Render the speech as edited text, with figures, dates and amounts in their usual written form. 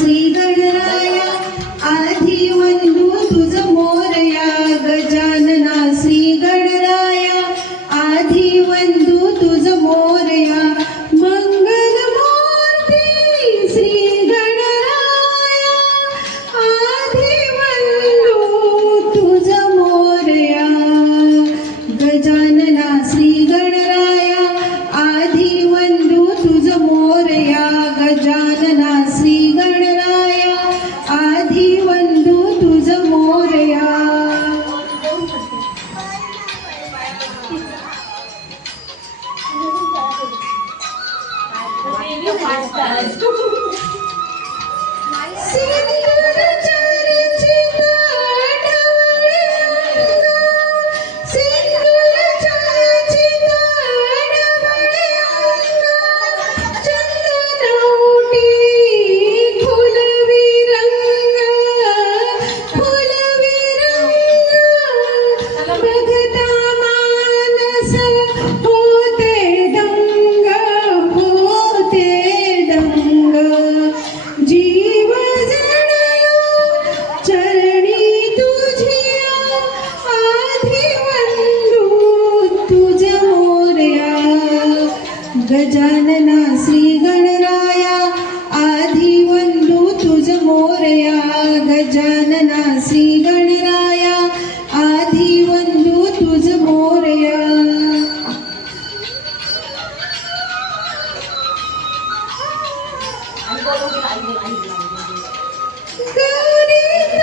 श्री गणराया आधी वंदू तुझ मोरया गजानना श्री गणराया आधी वंदू तुझ मोरया मंगलमूर्ती श्री गणराया आधी वंदू तुझ मोरया गजानना श्री गणराया आधी वंदू तुझ मोरया गजानना श्री गणराया आधी वंदू तुझ मोरया गजानना श्री गणराया आधी वंदू तुझ मोरया गजानना श्री गणराया आधी वंदू तुझ मोरया गणित